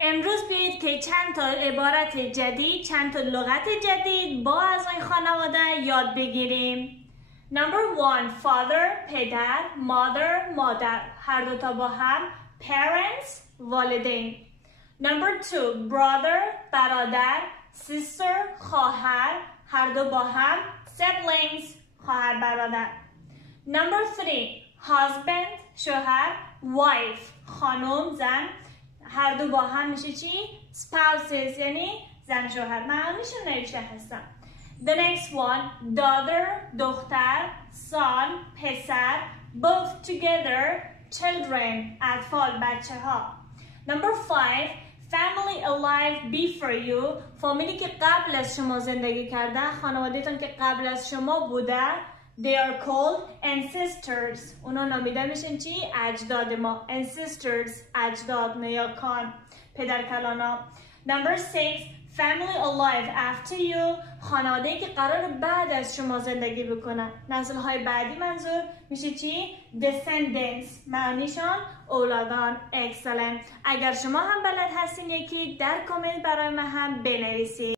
امروز بیایید که چند تا عبارت جدید، چند تا لغت جدید با اعضای خانواده یاد بگیریم. Number 1 father پدر، mother مادر، هر دوتا با هم parents والدین. Number 2 brother برادر، sister خواهر، هر دو با هم siblings خواهر برادر. Number 3 husband شوهر، wife خانم زن، هر دو با هم میشه چی؟ spouses یعنی زن شوهر. معنیشون نوشته هستم. The next one daughter دختر، son پسر، both together children اطفال بچه ها. Number 5 family alive before you فامیلی که قبل از شما زندگی کردن، خانوادهتون که قبل از شما بوده. They are called ancestors. اونا نامیده میشن چی؟ اجداد ما. ancestors اجداد نیاکان پدر کلانا. Number 6 family alive after you خانواده‌ای که قرار بعد از شما زندگی بکنن. نسل‌های بعدی منظور میشه چی؟ descendants معنیشان اولادان. excellent. اگر شما هم بلد هستین یکی در کامنت برای من هم بنویسید.